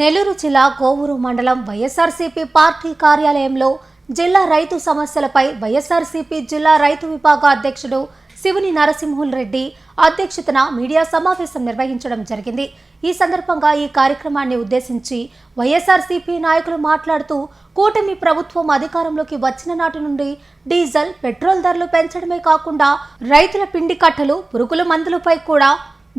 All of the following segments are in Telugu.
నెల్లూరు జిల్లా కోవూరు మండలం వైఎస్ఆర్సీపీ పార్టీ కార్యాలయంలో జిల్లా రైతు సమస్యలపై వైఎస్ఆర్సీపీ జిల్లా రైతు విభాగ అధ్యక్షుడు శివని నరసింహుల్ రెడ్డి అధ్యక్షతన మీడియా సమావేశం నిర్వహించడం జరిగింది. ఈ సందర్భంగా ఈ కార్యక్రమాన్ని ఉద్దేశించి వైఎస్ఆర్సీపీ నాయకులు మాట్లాడుతూ కూటమి ప్రభుత్వం అధికారంలోకి వచ్చిన నాటి నుండి డీజిల్, పెట్రోల్ ధరలు పెంచడమే కాకుండా రైతుల పిండి కట్టలు, పురుగుల మందులపై కూడా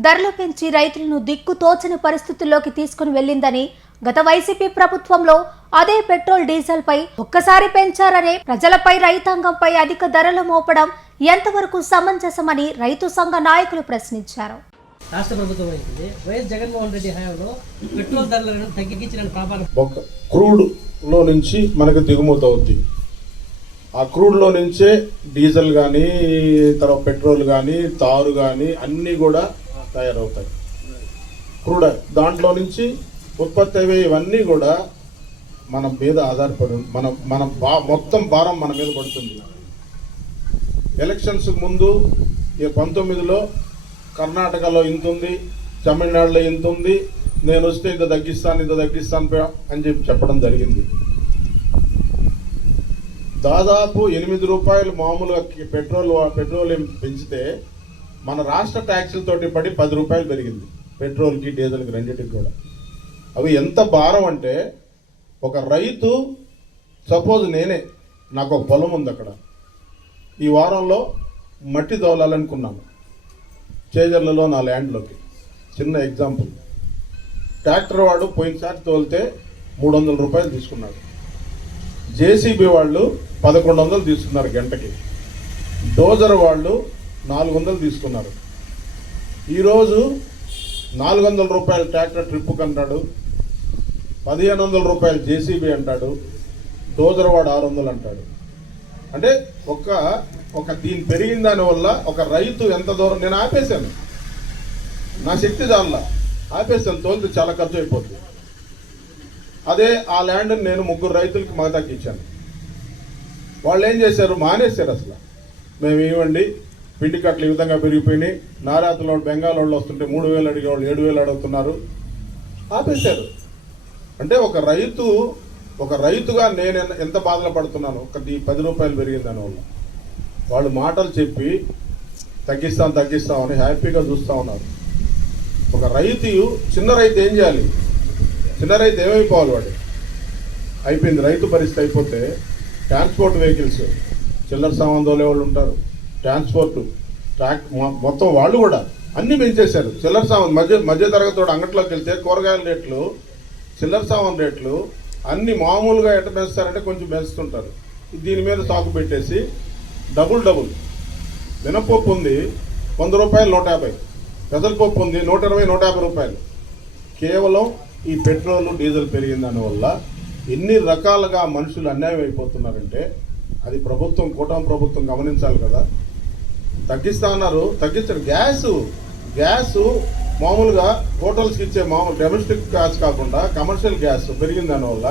ధరలు పెంచి రైతులను దిక్కు తోచని పరిస్థితుల్లోకి తీసుకుని వెళ్లిందని, గత వైసీపీ ప్రభుత్వంలో అదే పెట్రోల్, డీజిల్ పై ఒక్కసారి పెంచారనే ప్రజలపై, రైతాంగంపై అధిక ధరలు మోపడం ఎంతవరకు సమంజసమని రైతు సంఘ నాయకులు ప్రశ్నించారు. రాష్ట్ర ప్రభుత్వం అయితే వైఎస్ జగన్మోహన్ రెడ్డి హయాంలో పెట్రోల్ ధరలను తగ్గించిన పాపాలు క్రూడ్ లో నుంచి మనకు దిగుమతి అవుతుంది. ఆ క్రూడ్ లో నుంచే డీజిల్ కానీ, తర్వాత పెట్రోల్ కానీ, తారు కానీ అన్నీ కూడా తయారవుతాయి. క్రూడ్ దాంట్లో నుంచి ఉత్పత్తి అయ్యే ఇవన్నీ కూడా మన మీద ఆధారపడి మొత్తం భారం మన మీద పడుతుంది. ఎలక్షన్స్ ముందు 19లో కర్ణాటకలో ఇంత ఉంది, తమిళనాడులో ఇంత ఉంది, నేను వస్తే ఇంత తగ్గిస్తాను అని చెప్పడం జరిగింది. దాదాపు 8 రూపాయలు మామూలుగా పెట్రోల్ పెంచితే మన రాష్ట్ర ట్యాక్సులతోటి పడి 10 రూపాయలు పెరిగింది. పెట్రోల్కి, డీజిల్కి రెండింటికి కూడా. అవి ఎంత భారం అంటే, ఒక రైతు సపోజ్ నాకు ఒక పొలం ఉంది, అక్కడ ఈ వారంలో మట్టి తోలాలనుకున్నాను చేజర్లలో నా ల్యాండ్లోకి. చిన్న ఎగ్జాంపుల్, ట్రాక్టర్ వాడు పోయినసారి తోలితే 300 రూపాయలు తీసుకున్నాడు. జేసీబీ వాళ్ళు 1100 తీసుకున్నారు గంటకి. డోజర్ వాళ్ళు 400 తీసుకున్నారు. ఈరోజు 400 రూపాయలు ట్రాక్టర్ ట్రిప్పుకి అంటాడు, 1500 రూపాయలు జేసీబీ అంటాడు, డోజర్ వాడు 600 అంటాడు. అంటే ఒక దీని పెరిగిన దాని వల్ల ఒక రైతు ఎంత దూరం, నేను ఆపేశాను, నా శక్తి చాలా ఆపేశాను, తోలితే చాలా ఖర్చు అయిపోతుంది. అదే ఆ ల్యాండ్ నేను 3 రైతులకి మగతాకి ఇచ్చాను. వాళ్ళు ఏం చేశారు, మానేశారు. అసలు మేము ఇవ్వండి, పిండి కట్టలు ఈ విధంగా పెరిగిపోయినాయి, నారాతలో బెంగాల్ వాళ్ళు వస్తుంటే 3000 అడిగేవాళ్ళు 7000 అడుగుతున్నారు, ఆపేశారు. అంటే ఒక రైతుగా నేను ఎంత బాధలు పడుతున్నాను, ఒక 10 రూపాయలు పెరిగింది దానివల్ల. వాళ్ళు మాటలు చెప్పి తగ్గిస్తామని హ్యాపీగా చూస్తూ ఉన్నారు. ఒక చిన్న రైతు ఏం చేయాలి, చిన్న రైతు ఏమైపోవాలి, వాడు అయిపోయింది. రైతు పరిస్థితి అయిపోతే ట్రాన్స్పోర్ట్ వెహికల్స్, చిల్లర సామాన్ తోలే వాళ్ళు ఉంటారు, ట్రాన్స్పోర్ట్ మొత్తం వాళ్ళు కూడా అన్ని పెంచేశారు. చిల్లర సామాన్ మధ్య తరగతి అంగట్లోకి వెళ్తే కూరగాయల రేట్లు, చిల్లర సామాన్ రేట్లు అన్ని మామూలుగా ఎట్ట పెంచుతారంటే కొంచెం పెంచుతుంటారు. దీని మీద సాకు పెట్టేసి డబుల్ మినపప్పు ఉంది 100 రూపాయలు 150, పెసరపప్పు ఉంది 120, 150 రూపాయలు. కేవలం ఈ పెట్రోల్, డీజిల్ పెరిగిన దానివల్ల ఎన్ని రకాలుగా మనుషులు అన్యాయం అయిపోతున్నారంటే అది కూటమి ప్రభుత్వం గమనించాలి కదా. తగ్గిస్తా అన్నారు, తగ్గించారు. గ్యాస్ మామూలుగా హోటల్స్కి ఇచ్చే మామూలు డొమెస్టిక్ గ్యాస్ కాకుండా కమర్షియల్ గ్యాస్ పెరిగిన దానివల్ల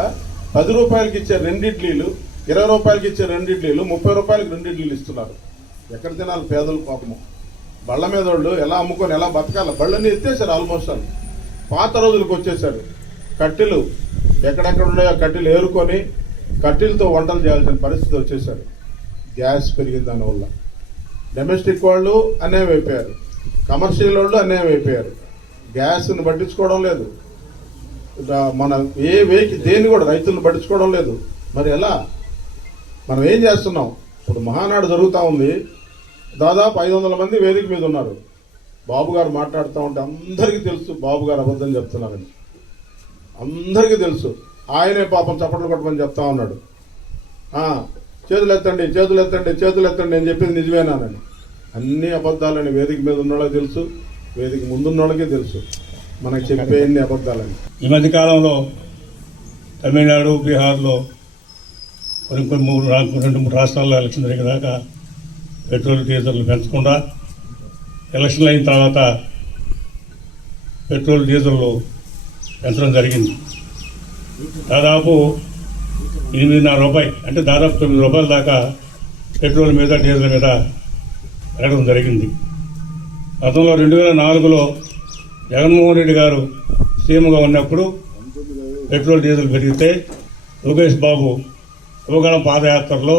10 రూపాయలకి ఇచ్చే 2 ఇడ్లీలు, 20 రూపాయలకి ఇచ్చే 2 ఇడ్లీలు, 30 రూపాయలకి 2 ఇడ్లీలు ఇస్తున్నారు. ఎక్కడ తినాలి పేదలు? పాపము బళ్ళ మీద వాళ్ళు ఎలా అమ్ముకొని ఎలా బతకాలి? బళ్ళని ఎత్తేసారు ఆల్మోస్ట్. పాత రోజులకు వచ్చేసారు. కట్టెలు ఎక్కడెక్కడ ఉన్నాయో కట్టెలు ఏరుకొని కట్టెలతో వంటలు చేయాల్సిన పరిస్థితి వచ్చేసారు. గ్యాస్ పెరిగిన దానివల్ల డొమెస్టిక్ వాళ్ళు అన్యాయం అయిపోయారు, కమర్షియల్ వాళ్ళు అన్యాయం అయిపోయారు. గ్యాస్ని పట్టించుకోవడం లేదు, మన దేన్ని కూడా రైతులను పట్టించుకోవడం లేదు. మరి ఎలా? మనం ఏం చేస్తున్నాం? ఇప్పుడు మహానాడు జరుగుతూ ఉంది, దాదాపు 500 మంది వేదిక మీద ఉన్నారు. బాబు గారు మాట్లాడుతూ ఉంటే అందరికీ తెలుసు బాబు గారు అబద్ధం చెప్తున్నారని, అందరికీ తెలుసు. ఆయనే పాపం చప్పట్లు కొట్టమని చెప్తా ఉన్నాడు. చేతులు ఎత్తండి నేను చెప్పింది నిజమేనానని. అన్ని అబద్ధాలని వేదిక మీద ఉన్న వాళ్ళకి తెలుసు, వేదిక ముందున్న వాళ్ళకి తెలుసు మనకి చెప్పే అన్ని అబద్ధాలని. ఈ మధ్య కాలంలో తమిళనాడు, బీహార్లో కొన్ని 2-3 రాష్ట్రాల్లో ఎలక్షన్ జరిగేదాకా పెట్రోల్, డీజిల్ పెంచకుండా ఎలక్షన్లు అయిన తర్వాత పెట్రోల్, డీజిల్ పెంచడం జరిగింది. దాదాపు 8.5 రూపాయలు, అంటే దాదాపు 9 రూపాయల దాకా పెట్రోల్ మీద, డీజిల్ మీద పెరగడం జరిగింది. గతంలో 2004లో జగన్మోహన్ రెడ్డి గారు సీఎంగా ఉన్నప్పుడు పెట్రోల్ డీజిల్ పెరిగితే లోకేష్ బాబు యువగళం పాదయాత్రలో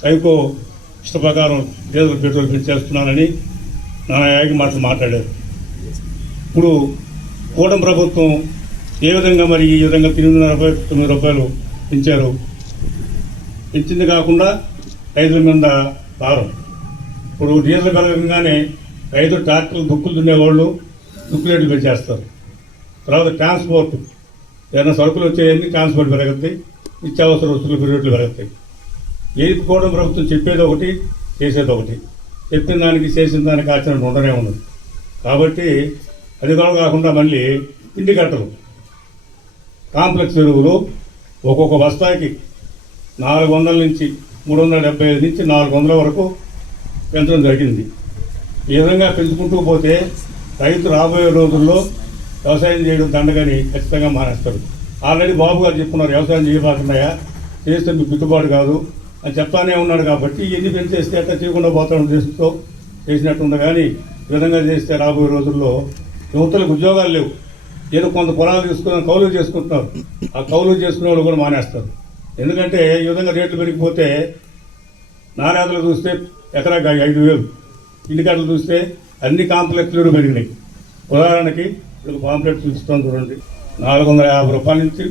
సైకో ఇష్ట ప్రకారం డీజిల్ పెట్రోల్ పెంచేస్తున్నానని నాయకి మాట్లాడారు. ఇప్పుడు కూటమి ప్రభుత్వం ఏ విధంగా మరి ఈ విధంగా 849 రూపాయలు పెంచారు. పెంచింది కాకుండా రైతుల మీద భారం. ఇప్పుడు డీజిల్ పెరగగానే రైతులు ట్రాక్టర్లు దుక్కులు దున్నేవాళ్ళు దుక్కు రేట్లు పెంచేస్తారు. తర్వాత ట్రాన్స్పోర్ట్ ఏదైనా సరుకులు వచ్చేయన్నీ ట్రాన్స్పోర్ట్ పెరుగుతాయి, నిత్యావసర వస్తువులు రేట్లు పెరుగుతాయి. ఏది కూటమి ప్రభుత్వం చెప్పేది ఒకటి చేసేది ఒకటి, చెప్పిన దానికి చేసిన దానికి ఆచరణ ఉండనే ఉండదు. కాబట్టి అది కూడా కాకుండా మళ్ళీ ఇంటి కట్టలు కాంప్లెక్స్ ఎరువులు ఒక్కొక్క బస్తాకి 400 నుంచి 375 నుంచి 400 వరకు పెంచడం జరిగింది. ఈ విధంగా పెంచుకుంటూ పోతే రైతు రాబోయే రోజుల్లో వ్యవసాయం చేయడం దండగని ఖచ్చితంగా మానేస్తారు. ఆల్రెడీ బాబు గారు చెప్పున్నారు, వ్యవసాయం చేయబాకున్నాయా, చేస్తే మీకు గిట్టుబాటు కాదు అని చెప్తానే ఉన్నాడు. కాబట్టి ఎన్ని పెంచేస్తే అట్లా చేయకుండా పోతాడు ఉద్దేశంతో చేసినట్టుంది. కానీ ఈ విధంగా చేస్తే రాబోయే రోజుల్లో యువతలకు ఉద్యోగాలు లేవు. ఏదో కొంత పొలాలు తీసుకుని కౌలు చేసుకుంటున్నారు, ఆ కౌలు చేసుకునే వాళ్ళు కూడా మానేస్తారు. ఎందుకంటే ఈ విధంగా రేట్లు పెరిగిపోతే నారాదులు చూస్తే ఎకరాకి 5,000, ఇంటికాడలు చూస్తే అన్ని కాంప్లెక్స్లు పెరిగినాయి. ఉదాహరణకి ఇప్పుడు కాంప్లెక్స్ చూస్తాం చూడండి, 450 రూపాయల నుంచి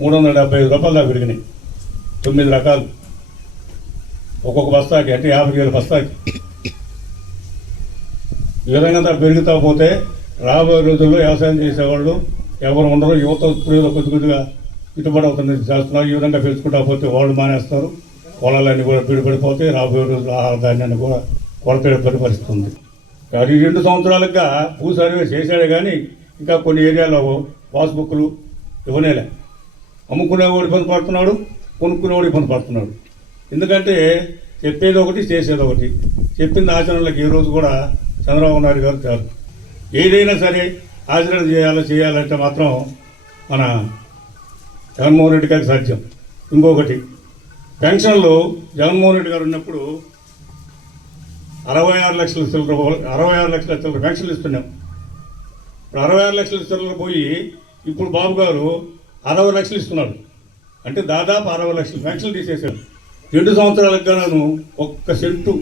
375 రూపాయల దాకా పెరిగినాయి. 9 రకాలు ఒక్కొక్క బస్తాకి, అంటే 50,000 బస్తాకి. ఈ విధంగా పెరుగుతా పోతే రాబోయే రోజుల్లో వ్యవసాయం చేసేవాళ్ళు ఎవరు ఉండరు. యువత కొద్దిగా గిట్టుబాటు అవుతుంది చేస్తున్నారు. ఈ విధంగా పెంచుకుంటా పోతే వాళ్ళు మానేస్తారు, పొలాలన్నీ కూడా పడిపోతాయి. రాబోయే రోజుల్లో ఆహార ధాన్యాన్ని కూడా కొరత పరిపరిస్తుంది. ఈ 2 సంవత్సరాలుగా భూ సర్వే చేశాడే కానీ ఇంకా కొన్ని ఏరియాలో పాస్బుక్లు ఇవ్వనేలే. అమ్ముకునేవాడు ఇబ్బంది పడుతున్నాడు, కొనుక్కునేవాడు ఇబ్బంది పడుతున్నాడు. ఎందుకంటే చెప్పేది ఒకటి చేసేది ఒకటి. చెప్పింది ఆచరణలకు ఈ రోజు కూడా చంద్రబాబు నాయుడు గారు చాలు. ఏదైనా సరే ఆచరణ చేయాలంటే మాత్రం మన జగన్మోహన్ రెడ్డి గారికి సాధ్యం. ఇంకొకటి, పెన్షన్లు జగన్మోహన్ రెడ్డి గారు ఉన్నప్పుడు 66 లక్షల చిల్లర పెన్షన్లు ఇస్తున్నాం. ఇప్పుడు 66 లక్షల చిల్లర పోయి ఇప్పుడు బాబు గారు 60 లక్షలు ఇస్తున్నాడు. అంటే దాదాపు 60 లక్షల పెన్షన్లు తీసేశారు. 2 సంవత్సరాలకు గాను ఒక్క సెంటు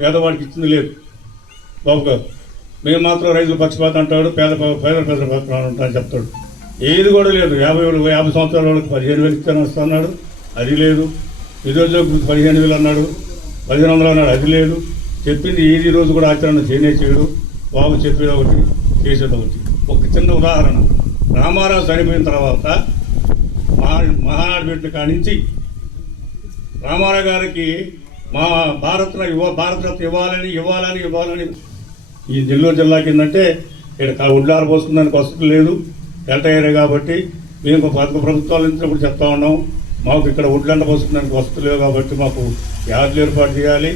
పేదవాడికి ఇచ్చింది లేదు బాబు గారు. మేము మాత్రం రైతుల పక్షపాతం అంటాడు, పేద పక్షపాతం అని చెప్తాడు. ఏది కూడా లేదు. 50 సంవత్సరాల వాళ్ళకి 15,000 ఇస్తాను వస్తున్నాడు, అది లేదు. నిరుద్యోగ 15,000 అన్నాడు, 1,500 అన్నాడు, అది లేదు. చెప్పింది ఏది రోజు కూడా ఆచరణ చేయడు. బాబు చెప్పేది ఒకటి, చేసేది ఒకటి. ఒక చిన్న ఉదాహరణ, రామారావు చనిపోయిన తర్వాత మహానాడు పెట్టిన కానించి రామారావు గారికి మా భారతరత్న ఇవ్వాలని ఈ నెల్లూరు జిల్లా కిందంటే ఇక్కడ ఉడ్లారు పోసుకున్నానికి వసతి లేదు, డెల్టా ఏరియా కాబట్టి మేము ప్రభుత్వాలు ఇచ్చినప్పుడు చెప్తా ఉన్నాం, మాకు ఇక్కడ ఉడ్లంట పోసుకున్నానికి వసతి లేవు కాబట్టి మాకు యార్డులు ఏర్పాటు చేయాలి.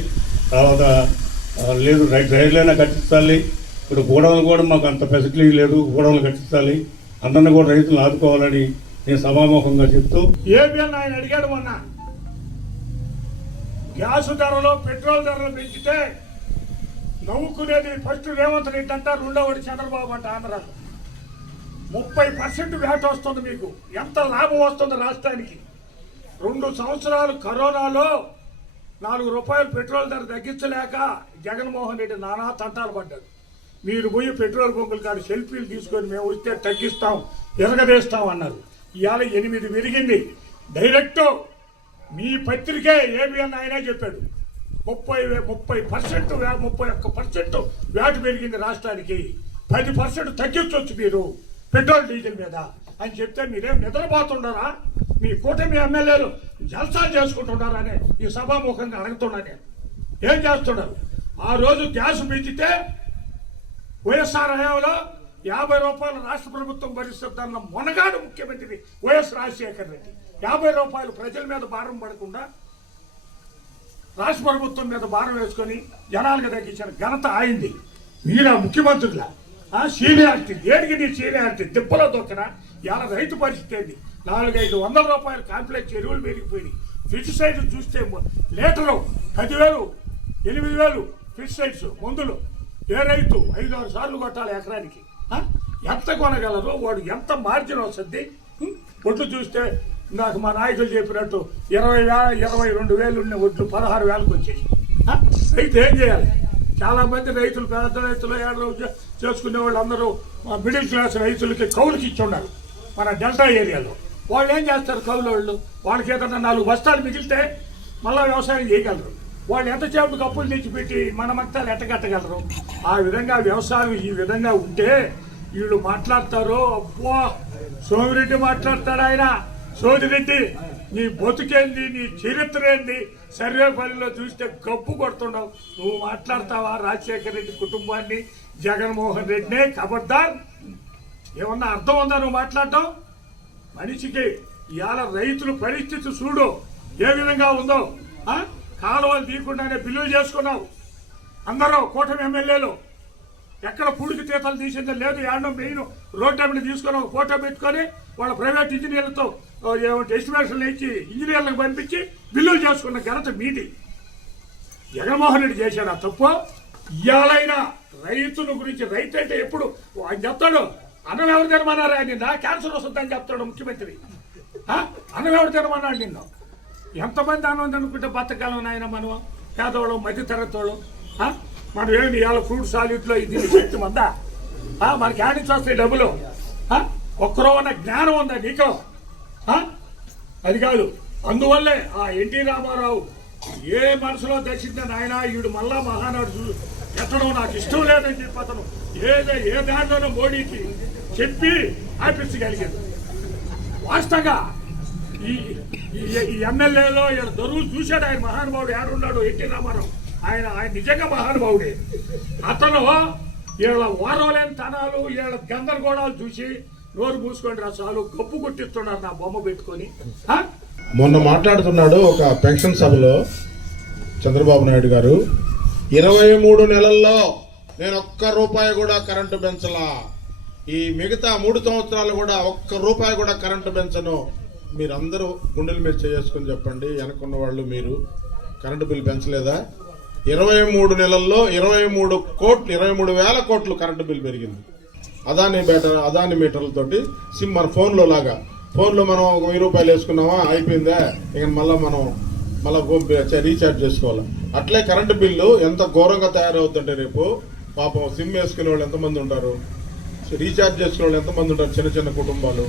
తర్వాత లేదు రైతులైనా కట్టించాలి. ఇప్పుడు గోడౌన్లు కూడా మాకు అంత ఫెసిలిటీ లేదు, గోడౌన్లు కట్టించాలి. అందరినీ కూడా రైతులను ఆదుకోవాలని నేను సమాముఖంగా చెప్తూ ఏబిఎన్ ఆయన అడిగాడు మొన్న, గ్యాస్ ధరలు పెట్రోల్ ధరలు పెంచితే నవ్వుకునేది ఫస్ట్ రేవంత్ రెడ్డి అంట, రెండోవాడు చంద్రబాబు అంట. ఆంధ్రాలో 30% వ్యాట్ వస్తుంది. మీకు ఎంత లాభం వస్తుంది రాష్ట్రానికి? 2 సంవత్సరాలు కరోనాలో 4 రూపాయలు పెట్రోల్ ధర తగ్గించలేక జగన్మోహన్ రెడ్డి నానా తంటాలు పడ్డాడు. మీరు పోయి పెట్రోల్ బంకులు కాదు సెల్ఫీలు తీసుకొని మేము వస్తే తగ్గిస్తాం, ఎరగదేస్తాం అన్నారు. ఇవాళ 8 పెరిగింది. డైరెక్ట్ మీ పత్రికే ఏబిఎన్ ఆయనే చెప్పాడు, 30% 31% వ్యాట్ పెరిగింది రాష్ట్రానికి, 10% తగ్గించవచ్చు మీరు పెట్రోల్ డీజిల్ మీద అని చెప్తే మీరేం నిద్రపోతుండారా? మీ కూటమి ఎమ్మెల్యేలు జల్సాలు చేసుకుంటున్నారా అని ఈ సభాముఖంగా అడుగుతున్నా నేను. ఏం చేస్తున్నారు? ఆ రోజు గ్యాస్ పెంచితే వైఎస్ఆర్ హయాంలో 50 రూపాయలు రాష్ట్ర ప్రభుత్వం భరిస్తుందన్న మొనగాడు ముఖ్యమంత్రి వైఎస్ రాజశేఖర్ రెడ్డి 50 రూపాయలు ప్రజల మీద భారం పడకుండా రాష్ట్ర ప్రభుత్వం మీద భారం వేసుకొని జనాలకు తగ్గించిన ఘనత ఆయింది. మీరా ముఖ్యమంత్రుల సీనియారిటీ దేనికి? నీ సీనియారిటీ దిబ్బలో దొక్కనా? ఇలా రైతు పరిస్థితి ఏంది? 400-500 రూపాయలు కాంప్లెక్స్ ఎరువులు పెరిగిపోయినాయి. పెస్టిసైడ్స్ చూస్తే లీటరు 10,000, 8,000 పెస్టిసైడ్స్ మందులు. ఏ రైతు 5-6 సార్లు కొట్టాలి ఎకరానికి? ఎంత కొనగలరు? వాడు ఎంత మార్జిన్ వస్తుంది? ఒడ్లు చూస్తే నాకు మా నాయకులు చెప్పినట్టు 22,000 ఉన్న ఒడ్లు 16,000కి వచ్చాయి. రైతు ఏం చేయాలి? చాలామంది రైతులు, పెద్ద రైతులు, ఏడో చేసుకునే వాళ్ళు అందరూ మిడిల్ క్లాస్ రైతులకి కౌలుకి ఇచ్చి ఉన్నారు మన డెల్టా ఏరియాలో. వాళ్ళు ఏం చేస్తారు? కౌలు వాళ్ళకి ఏదన్నా 4 బస్తాలు మిగిలితే మళ్ళీ వ్యవసాయం చేయగలరు. వాళ్ళు ఎంతసేపు అప్పులు తెచ్చిపెట్టి మన మక్తాలు ఎట్టగట్టగలరు? ఆ విధంగా వ్యవసాయం ఈ విధంగా ఉంటే వీళ్ళు మాట్లాడతారు. అబ్బో సోమిరెడ్డి మాట్లాడతాడు, ఆయన సోదిరెడ్డి నీ బతుకేంది, నీ చరిత్ర ఏంది, సర్వేపల్లిలో చూస్తే గప్పు కొడుతున్నావు. నువ్వు మాట్లాడతావా? రాజశేఖర రెడ్డి కుటుంబాన్ని, జగన్మోహన్ రెడ్డినే ఖబర్దార్. ఏమన్నా అర్థం ఉందా నువ్వు మాట్లాడటం? మనిషికి ఇవాళ రైతుల పరిస్థితి చూడు ఏ విధంగా ఉందో. కాలువలు తీయకుండానే బిల్లులు చేసుకున్నావు. అందరూ కూటమి ఎమ్మెల్యేలు ఎక్కడ పూడికి తీతలు తీసిందో లేదు. ఏడో మెయిన్ రోడ్డు అమ్మని తీసుకొని ఒక ఫోటో పెట్టుకొని వాళ్ళ ప్రైవేట్ ఇంజనీర్లతో ఎస్టిమేషన్లు ఇచ్చి ఇంజనీర్లకు పంపించి బిల్లులు చేసుకున్న ఘనత మీది. జగన్మోహన్ రెడ్డి చేశాడు ఆ తప్పు. ఇవాళైనా రైతుల గురించి, రైతు అంటే ఎప్పుడు ఆయన చెప్తాడు అన్నం ఎవరు తినమన్నారు, నిన్న క్యాన్సర్ వస్తుందని చెప్తాడు ముఖ్యమంత్రి. అన్నం ఎవరు తినమన్నాడు నిన్ను? ఎంతమంది అన్నం తినుకుంటే బతకాలం నాయన మనం పేదవాళ్ళం, మధ్య తరగతి వాళ్ళు. మనం ఏమి ఇవాళ ఫ్రూట్ సాలిడ్లో ఇది శక్తి ఉందా? మనకి యాడ్ నుంచి వస్తాయి డబ్బులు. ఒక్కరో ఉన్న జ్ఞానం ఉందా నీకు? అది కాదు. అందువల్లే ఆ ఎన్టీ రామారావు ఏ మనసులో దర్శించిన ఆయన వీడు మళ్ళా మహానాడు ఎత్తడం నాకు ఇష్టం లేదని చెప్పి అతను ఏ దాంట్లోనూ మోడీకి చెప్పి ఆపించగలిగాడు. వాస్తవంగా ఈ ఎమ్మెల్యేలో ఈయన దొరువులు చూశాడు ఆయన మహానుభావుడు. ఏడున్నాడు ఎన్టీ రామారావు? ఆయన నిజంగా మహానుభావుడే. అతను వీళ్ళ వారవలేని తనాలు, వీళ్ళ గందరగోళాలు చూసి నోరు మూసుకొని రా చాలు గప్పు కొట్టిస్తున్నారు నా బొమ్మ పెట్టుకొని. మొన్న మాట్లాడుతున్నాడు ఒక పెన్షన్ సభలో చంద్రబాబు నాయుడు గారు, 23 నెలల్లో నేను ఒక్క రూపాయి కూడా కరెంటు పెంచలా, ఈ మిగతా 3 సంవత్సరాలు కూడా ఒక్క రూపాయి కూడా కరెంటు పెంచను. మీరందరూ గుండెల మీద చేసుకుని చెప్పండి, వెనకున్న వాళ్ళు మీరు కరెంటు బిల్లు పెంచలేదా? 23 నెలల్లో 23,000 కోట్లు కరెంటు బిల్లు పెరిగింది. అదాని మీటర్లతోటి సిమ్ మన ఫోన్లో లాగా. ఫోన్లో మనం 1000 రూపాయలు వేసుకున్నామా అయిపోయిందా, ఇక మళ్ళీ రీఛార్జ్ చేసుకోవాలి. అట్లే కరెంటు బిల్లు ఎంత ఘోరంగా తయారవుతుంటే రేపు పాపం సిమ్ వేసుకునే వాళ్ళు ఎంతమంది ఉంటారు, రీఛార్జ్ చేసుకునే వాళ్ళు ఎంతమంది ఉంటారు, చిన్న చిన్న కుటుంబాలు.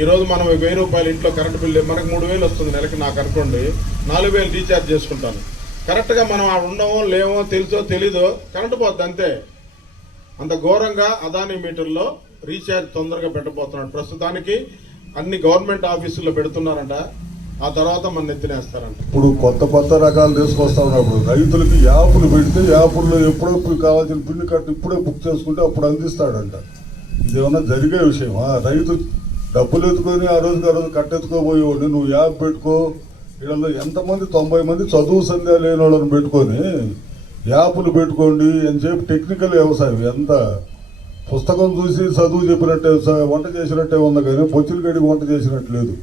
ఈరోజు మనం 1000 రూపాయలు ఇంట్లో కరెంటు బిల్లు మనకు 3000 వస్తుంది నెలకి. నాకు అనుకోండి 4000 రీఛార్జ్ చేసుకుంటాను. కరెక్ట్గా మనం ఉండమో లేమో తెలుసో తెలీదో కరెంటు పోద్ది అంతే. అంత ఘోరంగా అదాని మీటర్లో రీఛార్జ్ తొందరగా పెట్టబోతున్నాడు. ప్రస్తుతానికి అన్ని గవర్నమెంట్ ఆఫీసుల్లో పెడుతున్నారంట, ఆ తర్వాత మన ఎత్తినేస్తారంట. ఇప్పుడు కొత్త రకాలు తీసుకొస్తా ఉన్నప్పుడు రైతులకి యాప్లు పెడితే యాప్ల్లో ఎప్పుడప్పుడు కావాల్సిన పిండి కట్టు ఇప్పుడే బుక్ చేసుకుంటే అప్పుడు అందిస్తాడంట. ఇదేమన్నా జరిగే విషయమా? రైతు డబ్బులు ఎత్తుకొని ఆ రోజు కట్టెత్తుకోబోయేవాడిని నువ్వు యాప్ పెట్టుకో. వీళ్ళలో ఎంతమంది 90 మంది చదువు సంధ్య లేని వాళ్ళని పెట్టుకొని యాప్లు పెట్టుకోండి అని చెప్పి టెక్నికల్ వ్యవసాయం. ఎంత పుస్తకం చూసి చదువు చెప్పినట్టే వంట చేసినట్టే ఉంది కానీ పొచ్చులు గడికి వంట చేసినట్టు లేదు.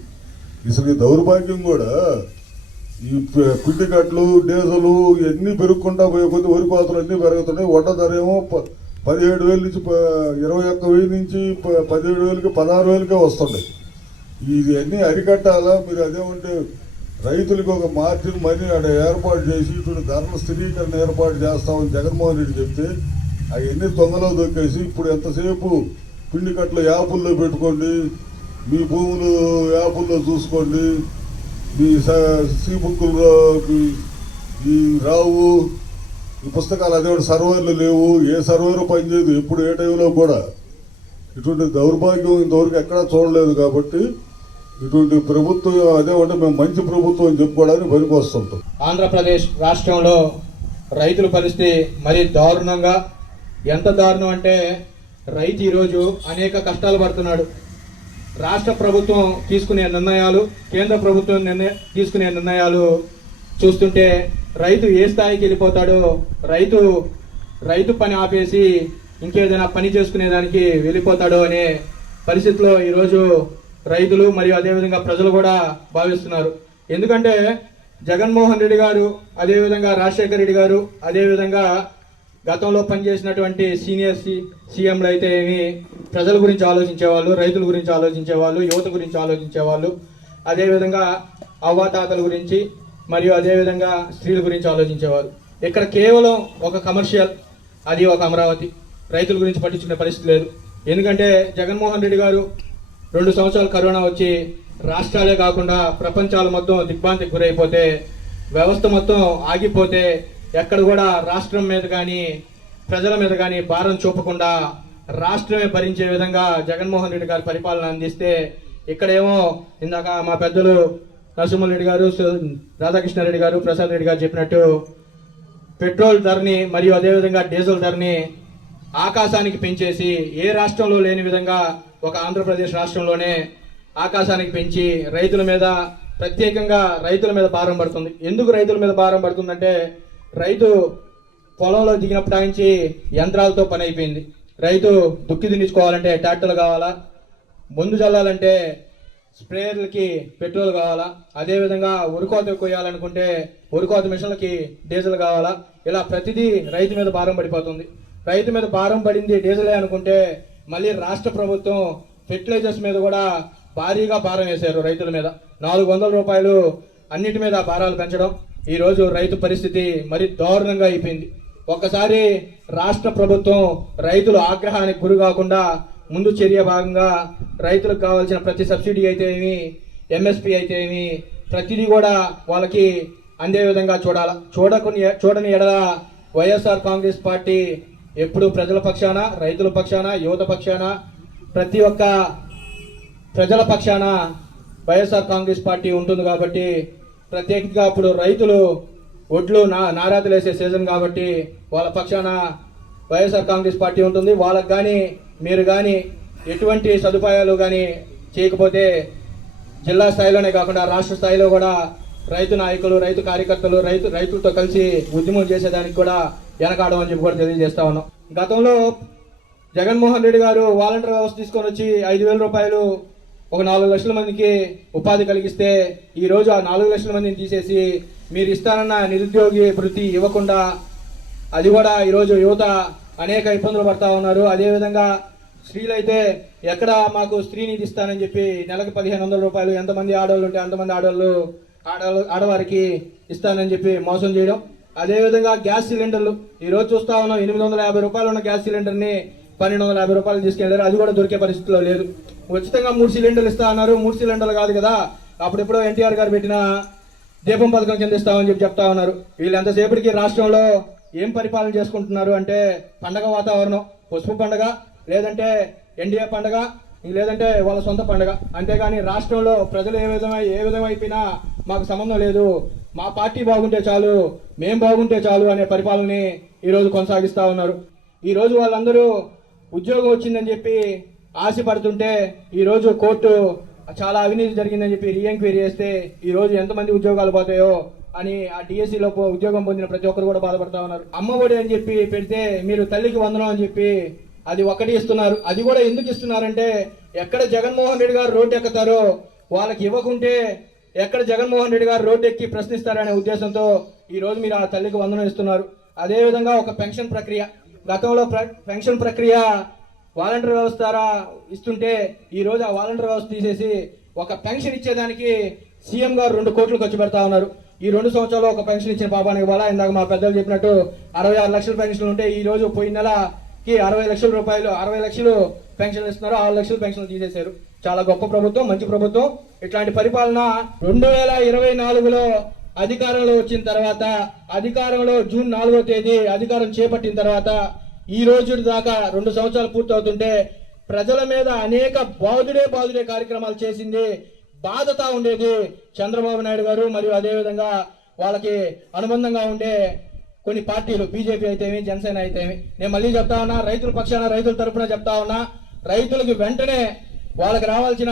ఇసలు ఈ దౌర్భాగ్యం కూడా ఈ పిండి కట్లు, డీజలు ఇవన్నీ పెరుగుకుంటా పోయే కొద్ది వరి కోతలు అన్నీ పెరుగుతున్నాయి. వంట ధర ఏమో 17,000 నుంచి 21,000 నుంచి 17,000కి 16,000కే వస్తున్నాయి. ఇవన్నీ అరికట్టాలా? మీరు అదేమంటే రైతులకు ఒక మార్జిన్ మనీ అక్కడ ఏర్పాటు చేసి ఇటువంటి ధరల స్థిరీకరణ ఏర్పాటు చేస్తామని జగన్మోహన్ రెడ్డి చెప్తే అవన్నీ తొందరలో దొక్కేసి ఇప్పుడు ఎంతసేపు పిండి కట్టలు యాపుల్లో పెట్టుకోండి, మీ భూములు యాపుల్లో చూసుకోండి, మీ సీ బుక్కుల్లో ఈ రావు, ఈ పుస్తకాలు అదే సర్వర్లు లేవు, ఏ సర్వర్ పనిచేయదు ఎప్పుడు ఏ టైంలో కూడా. ఇటువంటి దౌర్భాగ్యం ఇంతవరకు ఎక్కడా చూడలేదు. కాబట్టి ఇటువంటి ప్రభుత్వం అదేమంటే మేము మంచి ప్రభుత్వం అని చెప్పుకోవడానికి పనికి వస్తుంటాం. ఆంధ్రప్రదేశ్ రాష్ట్రంలో రైతుల పరిస్థితి మరీ దారుణంగా, ఎంత దారుణం అంటే రైతు ఈరోజు అనేక కష్టాలు పడుతున్నాడు. రాష్ట్ర ప్రభుత్వం తీసుకునే నిర్ణయాలు, కేంద్ర ప్రభుత్వం తీసుకునే నిర్ణయాలు చూస్తుంటే రైతు ఏ స్థాయికి వెళ్ళిపోతాడో, రైతు పని ఆపేసి ఇంకేదైనా పని చేసుకునేదానికి వెళ్ళిపోతాడో అనే పరిస్థితిలో ఈరోజు రైతులు మరియు అదేవిధంగా ప్రజలు కూడా భావిస్తున్నారు. ఎందుకంటే జగన్మోహన్ రెడ్డి గారు, అదేవిధంగా రాజశేఖర రెడ్డి గారు, అదేవిధంగా గతంలో పనిచేసినటువంటి సీనియర్ సీఎంలు అయితే ఏమి ప్రజల గురించి ఆలోచించేవాళ్ళు, రైతుల గురించి ఆలోచించేవాళ్ళు, యువత గురించి ఆలోచించేవాళ్ళు, అదేవిధంగా అవ్వాతాతల గురించి మరియు అదేవిధంగా స్త్రీల గురించి ఆలోచించేవారు. ఇక్కడ కేవలం ఒక కమర్షియల్, అది ఒక అమరావతి. రైతుల గురించి పట్టించుకునే పరిస్థితి లేదు. ఎందుకంటే జగన్మోహన్ రెడ్డి గారు 2 సంవత్సరాలు కరోనా వచ్చి రాష్ట్రాలే కాకుండా ప్రపంచాలు మొత్తం దిగ్భ్రాంతికి గురైపోతే, వ్యవస్థ మొత్తం ఆగిపోతే, ఎక్కడ కూడా రాష్ట్రం మీద కానీ ప్రజల మీద కానీ భారం చూపకుండా రాష్ట్రమే భరించే విధంగా జగన్మోహన్ రెడ్డి గారి పరిపాలన అందిస్తే, ఇక్కడేమో ఇందాక మా పెద్దలు నరసింహరెడ్డి గారు, రాధాకృష్ణారెడ్డి గారు, ప్రసాద్ రెడ్డి గారు చెప్పినట్టు పెట్రోల్ ధరని మరియు అదేవిధంగా డీజిల్ ధరని ఆకాశానికి పెంచేసి, ఏ రాష్ట్రంలో లేని విధంగా ఒక ఆంధ్రప్రదేశ్ రాష్ట్రంలోనే ఆకాశానికి పెంచి రైతుల మీద, ప్రత్యేకంగా రైతుల మీద భారం పడుతుంది. ఎందుకు రైతుల మీద భారం పడుతుందంటే, రైతు పొలంలో దిగినప్పటి నుంచి యంత్రాలతో పని అయిపోయింది. రైతు దుక్కి దున్నించుకోవాలంటే ట్రాక్టర్లు కావాలా, మందు చల్లాలంటే స్ప్రేయర్లకి పెట్రోల్ కావాలా, అదేవిధంగా ఉరుకోత కొయ్యాలనుకుంటే ఉరుకోత మిషన్లకి డీజిల్ కావాలా. ఇలా ప్రతిదీ రైతు మీద భారం పడిపోతుంది. రైతు మీద భారం పడింది డీజిలే అనుకుంటే, మళ్ళీ రాష్ట్ర ప్రభుత్వం ఫెర్టిలైజర్స్ మీద కూడా భారీగా భారం వేశారు రైతుల మీద. 400 రూపాయలు అన్నిటి మీద భారాలు పెంచడం ఈరోజు రైతు పరిస్థితి మరి దారుణంగా అయిపోయింది. ఒక్కసారి రాష్ట్ర ప్రభుత్వం రైతులు ఆగ్రహానికి గురి కాకుండా ముందు చర్య భాగంగా రైతులకు కావాల్సిన ప్రతి సబ్సిడీ అయితే ఏమి, ఎంఎస్పీ అయితే ఏమి, ప్రతిదీ కూడా వాళ్ళకి అందే విధంగా చూడని ఎడల వైఎస్ఆర్ కాంగ్రెస్ పార్టీ ఎప్పుడు ప్రజల పక్షాన, రైతుల పక్షాన, యువత పక్షాన, ప్రతి ఒక్క ప్రజల పక్షాన వైఎస్ఆర్ కాంగ్రెస్ పార్టీ ఉంటుంది. కాబట్టి ప్రత్యేకంగా ఇప్పుడు రైతులు ఒడ్లు నారాతలు వేసే సీజన్ కాబట్టి వాళ్ళ పక్షాన వైఎస్ఆర్ కాంగ్రెస్ పార్టీ ఉంటుంది. వాళ్ళకి కానీ మీరు కానీ ఎటువంటి సదుపాయాలు కానీ చేయకపోతే జిల్లా స్థాయిలోనే కాకుండా రాష్ట్ర స్థాయిలో కూడా రైతు నాయకులు, రైతు కార్యకర్తలు రైతులతో కలిసి ఉద్యమం చేసేదానికి కూడా వెనకాడమని చెప్పి కూడా తెలియజేస్తా ఉన్నాం. గతంలో జగన్మోహన్ రెడ్డి గారు వాలంటీర్ వ్యవస్థ తీసుకొని వచ్చి 5,000 రూపాయలు ఒక 4 లక్షల మందికి ఉపాధి కలిగిస్తే, ఈ రోజు ఆ 4 లక్షల మందిని తీసేసి మీరు ఇస్తానన్న నిరుద్యోగి వృత్తి ఇవ్వకుండా, అది కూడా ఈరోజు యువత అనేక ఇబ్బందులు పడతా ఉన్నారు. అదేవిధంగా స్త్రీలైతే ఎక్కడ మాకు స్త్రీనిధి ఇస్తానని చెప్పి నెలకు 1,500 రూపాయలు, ఎంతమంది ఆడవాళ్ళు ఉంటే అంతమంది ఆడవారికి ఇస్తానని చెప్పి మోసం చేయడం. అదేవిధంగా గ్యాస్ సిలిండర్లు ఈరోజు చూస్తా ఉన్నాం, 850 రూపాయలు ఉన్న గ్యాస్ సిలిండర్ని 1,250 రూపాయలు తీసుకెళ్లారు. అది కూడా దొరికే పరిస్థితిలో లేదు. ఉచితంగా 3 సిలిండర్లు ఇస్తా అన్నారు. 3 సిలిండర్లు కాదు కదా, అప్పుడెప్పుడో ఎన్టీఆర్ గారు పెట్టిన దీపం పథకం కింద ఇస్తామని చెప్పి చెప్తా ఉన్నారు. వీళ్ళు ఎంతసేపటికి రాష్ట్రంలో ఏం పరిపాలన చేసుకుంటున్నారు అంటే, పండగ వాతావరణం, పసుపు పండగ, లేదంటే ఎన్డీఏ పండగ, లేదంటే వాళ్ళ సొంత పండగ. అంతేగాని రాష్ట్రంలో ప్రజలు ఏ విధమైపోయినా మాకు సంబంధం లేదు, మా పార్టీ బాగుంటే చాలు, మేం బాగుంటే చాలు అనే పరిపాలనని ఈరోజు కొనసాగిస్తా ఉన్నారు. ఈరోజు వాళ్ళందరూ ఉద్యోగం వచ్చిందని చెప్పి ఆశపడుతుంటే, ఈరోజు కోర్టు చాలా అవినీతి జరిగిందని చెప్పి రీఎంక్వైరీ చేస్తే ఈరోజు ఎంతమంది ఉద్యోగాలు పోతాయో అని ఆ డిఎస్సిలో ఉద్యోగం పొందిన ప్రతి ఒక్కరు కూడా బాధపడతా ఉన్నారు. అమ్మఒడి అని చెప్పి పెడితే మీరు తల్లికి వందనం అని చెప్పి అది ఒకటి ఇస్తున్నారు. అది కూడా ఎందుకు ఇస్తున్నారంటే, ఎక్కడ జగన్మోహన్ రెడ్డి గారు రోడ్డు ఎక్కుతారో వాళ్ళకి ఇవ్వకుంటే ఎక్కడ జగన్మోహన్ రెడ్డి గారు రోడ్డు ఎక్కి ప్రశ్నిస్తారనే ఉద్దేశంతో ఈ రోజు మీరు ఆ తల్లికి వందనం ఇస్తున్నారు. అదేవిధంగా ఒక పెన్షన్ ప్రక్రియ, గతంలో పెన్షన్ ప్రక్రియ వాలంటీర్ వ్యవస్థ ద్వారా ఇస్తుంటే, ఈ రోజు ఆ వాలంటీర్ వ్యవస్థ తీసేసి ఒక పెన్షన్ ఇచ్చేదానికి సీఎం గారు 2 కోట్లు ఖర్చు పెడతా ఉన్నారు. ఈ 2 సంవత్సరాల్లో ఒక పెన్షన్ ఇచ్చిన పాపానికి పోలా. ఇందాక మా పెద్దలు చెప్పినట్టు 66 లక్షల పెన్షన్లు ఉంటే ఈ రోజు పోయిన నెలకి 60 లక్షల రూపాయలు, 60 లక్షలు పెన్షన్లు ఇస్తున్నారు. 6 లక్షలు పెన్షన్లు తీసేశారు. చాలా గొప్ప ప్రభుత్వం, మంచి ప్రభుత్వం. ఇట్లాంటి పరిపాలన 2024లో అధికారంలో వచ్చిన తర్వాత, అధికారంలో జూన్ 4వ తేదీ అధికారం చేపట్టిన తర్వాత ఈ రోజు దాకా 2 సంవత్సరాలు పూర్తవుతుంటే ప్రజల మీద అనేక బాదుడే కార్యక్రమాలు చేసింది, బాధతా ఉండేది చంద్రబాబు నాయుడు గారు. మరియు అదేవిధంగా వాళ్ళకి అనుబంధంగా ఉండే కొన్ని పార్టీలు, బీజేపీ అయితేమి, జనసేన అయితేమి. నేను మళ్ళీ చెప్తా ఉన్నా, రైతుల పక్షాన, రైతుల తరఫున చెప్తా ఉన్నా, రైతులకు వెంటనే వాళ్ళకి రావాల్సిన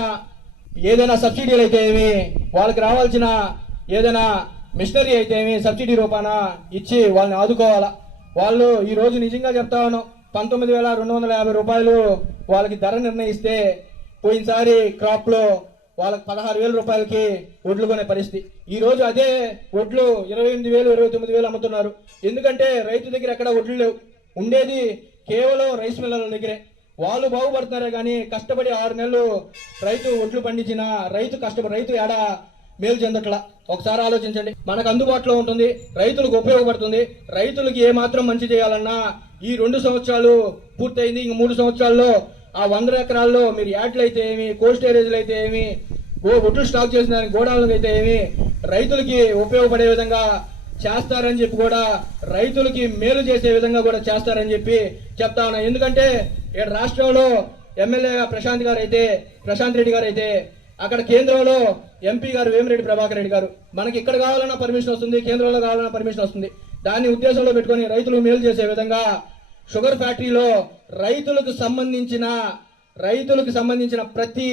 ఏదైనా సబ్సిడీలు అయితే ఏమి, వాళ్ళకి రావాల్సిన ఏదైనా మిషనరీ అయితే ఏమి సబ్సిడీ రూపాన ఇచ్చి వాళ్ళని ఆదుకోవాలా. వాళ్ళు ఈ రోజు నిజంగా చెప్తా ఉన్నాం, 19,250 రూపాయలు వాళ్ళకి ధర నిర్ణయిస్తే, పోయినసారి క్రాప్ లో వాళ్ళకి 16,000 రూపాయలకి ఒడ్లు కొనే పరిస్థితి. ఈ రోజు అదే ఒడ్లు 28,000, 29,000 అమ్ముతున్నారు. ఎందుకంటే రైతు దగ్గర ఎక్కడ ఒడ్లు లేవు. ఉండేది కేవలం రైస్ మిల్లర్ల దగ్గరే. వాళ్ళు బాగుపడుతున్నారే కానీ కష్టపడి 6 నెలలు రైతు ఒట్లు పండించిన రైతు ఏడ మేలు చెందట్లా. ఒకసారి ఆలోచించండి. మనకు అందుబాటులో ఉంటుంది, రైతులకు ఉపయోగపడుతుంది. రైతులకి ఏ మాత్రం మంచి చేయాలన్నా ఈ 2 సంవత్సరాలు పూర్తయింది. ఇంక 3 సంవత్సరాల్లో ఆ 100 ఎకరాల్లో మీరు యాడ్లు అయితే ఏమి, కోల్డ్ స్టోరేజ్లు అయితే ఏమి, ఒడ్లు స్టాక్ చేసిన దానికి గోడాలకు అయితే ఏమి, రైతులకి ఉపయోగపడే విధంగా చేస్తారని చెప్పి కూడా, రైతులకి మేలు చేసే విధంగా కూడా చేస్తారని చెప్పి చెప్తా ఉన్నా. ఎందుకంటే ఇక్కడ రాష్ట్రంలో ఎమ్మెల్యేగా ప్రశాంత్ రెడ్డి గారు అయితే అక్కడ కేంద్రంలో ఎంపీ గారు వేమిరెడ్డి ప్రభాకర్ రెడ్డి గారు. మనకి ఇక్కడ కావాలన్నా పర్మిషన్ వస్తుంది, కేంద్రంలో కావాలన్నా పర్మిషన్ వస్తుంది. దాన్ని ఉద్దేశంలో పెట్టుకొని రైతులు మేలు చేసే విధంగా షుగర్ ఫ్యాక్టరీలో రైతులకు సంబంధించిన ప్రతి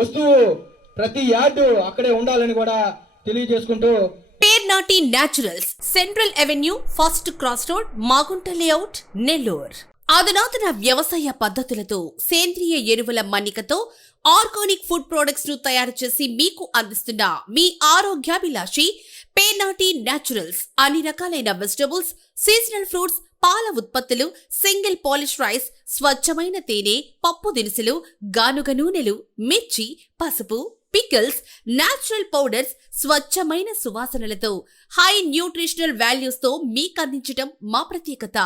వస్తువు, ప్రతి యార్డు అక్కడే ఉండాలని కూడా తెలియజేసుకుంటూ, Pernati naturals, central avenue, first cross road, Magunta layout, Nellore. అధునాతన వ్యవసాయ పద్ధతులతో, సేంద్రియ ఎరువుల మన్నికతో ఆర్గానిక్ ఫుడ్ ప్రొడక్ట్స్ ను తయారు చేసి మీకు అందిస్తున్న మీ ఆరోగ్యాభిలాషి పేర్నాటి న్యాచురల్స్. అన్ని రకాలైన వెజిటబుల్స్, సీజనల్ ఫ్రూట్స్, పాల ఉత్పత్తులు, సింగిల్ పాలిష్ రైస్, స్వచ్ఛమైన తేనె, పప్పు దినుసులు, గానుగ నూనెలు, మిర్చి, పసుపు, పికిల్స్, నేచురల్ పౌడర్స్, స్వచ్ఛమైన సువాసనలతో, హై న్యూట్రిషనల్ వాల్యూస్ తో మీకందించటం మా ప్రత్యేకత.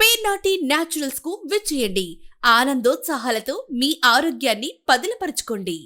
పేర్నాటి న్యాచురల్స్ కు విచ్చేయండి. ఆనందోత్సాహాలతో మీ ఆరోగ్యాన్ని పదిలపరచుకోండి.